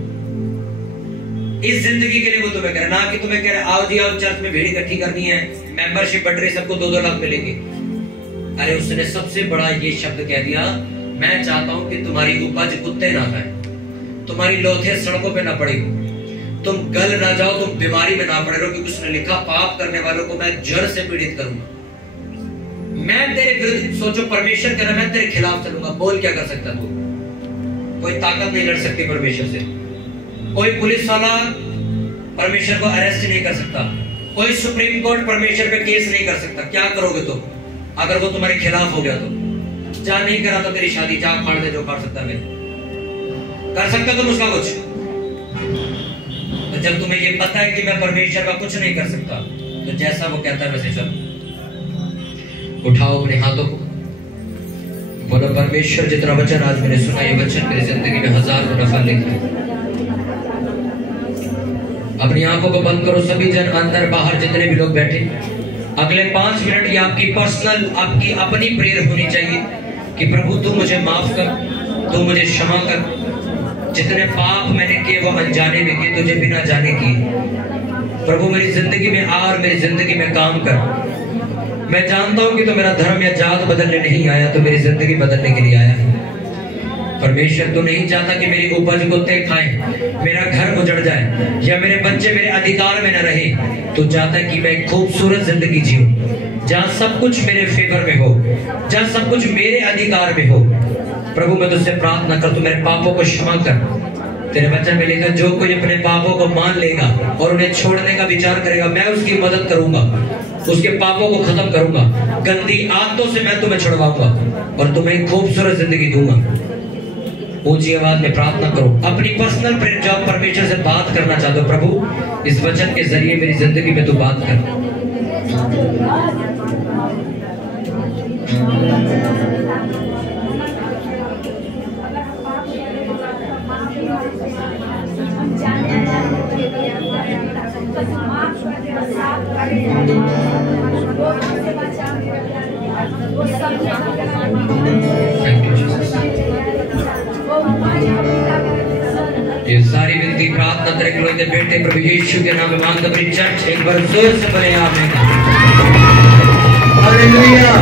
इस जिंदगी के लिए वो तुम्हें कह रहा, ना कि तुम्हें कह रहा आओ जी आओ चर्च में भीड़ इकट्ठी करनी है, मेंबरशिप बढ़ रही, सबको 2-2 लाख मिलेंगे। अरे उसने सबसे बड़ा ये शब्द कह दिया, मैं चाहता हूं कि तुम्हारी उपज कुत्ते ना खाएं, तुम्हारी लोथे सड़कों पे ना पड़े, तुम गल ना जाओ, तुम बीमारी में ना पड़े रहो। क्योंकि उसने लिखा पाप करने वालों को मैं जड़ से पीड़ित करूंगा। मैं तेरे विरुद्ध, सोचो परमेश्वर कह रहा मैं तेरे खिलाफ चलूंगा। बोल क्या कर सकता तू? कोई ताकत नहीं लड़ सकती परमेश्वर से। कोई पुलिस वाला परमेश्वर को अरेस्ट नहीं कर सकता। कोई सुप्रीम कोर्ट परमेश्वर पे केस नहीं कर सकता। क्या करोगे तुम अगर वो तुम्हारे खिलाफ हो गया? तो जा, नहीं करा तो तेरी शादी, जा फाड़ दे, जो फाड़ सकता है कर सकता तुम उसका कुछ? तो जब तुम्हें ये पता है कि मैं परमेश्वर का कुछ नहीं कर सकता, तो जैसा वो कहता है वैसे चलो। उठाओ अपने हाथों को, बोलो परमेश्वर जितना वचन आज मैंने सुना, ये वचन मेरी जिंदगी में 1000 गुना फल लेकर। अपनी आंखों को बंद करो, सभी जन अंदर बाहर जितने भी लोग बैठे, अगले 5 मिनट ये आपकी पर्सनल, आपकी अपनी प्रेयर होनी चाहिए कि प्रभु तू मुझे माफ कर, तू मुझे क्षमा कर। जितने पाप मैंने किए वो अनजाने में किए, तुझे बिना जाने किए। प्रभु मेरी जिंदगी में आ और मेरी जिंदगी में काम कर। मैं जानता हूं कि तो मेरा धर्म या जात बदलने नहीं आया, तो मेरी जिंदगी बदलने के लिए आया है। परमेश्वर तू नहीं चाहता कि मेरी उपज कुत्ते खाएं, मेरा घर उजड़ जाए या मेरे बच्चे मेरे अधिकार में न रहे। तू चाहता है कि मैं एक खूबसूरत जिंदगी जीऊं, जहां सब कुछ मेरे फेवर में हो, जहां सब कुछ मेरे अधिकार में हो। प्रभु मैं तुझसे प्रार्थना कर, तू मेरे पापों को क्षमा कर। तेरे वचन में लिखा, जो कोई अपने पापों को मान लेगा और उन्हें छोड़ने का विचार करेगा, मैं उसकी मदद करूंगा, उसके पापों को खत्म करूंगा, गंदी आदतों से मैं तुम्हें छुड़वाऊंगा और तुम्हें एक खूबसूरत जिंदगी दूंगा। ऊंची आवाज में प्रार्थना करो, अपनी पर्सनल प्रेयर जो आप परमेश्वर से बात करना चाहते हो, प्रभु इस वचन के जरिए मेरी जिंदगी में तू बात कर। ये सारी व्यक्ति प्रार्थना करेंगे बेटे प्रभु यीशु के नाम में मांग। अपनी चर्च एक बार जोर से बोले आमीन। हालेलुया।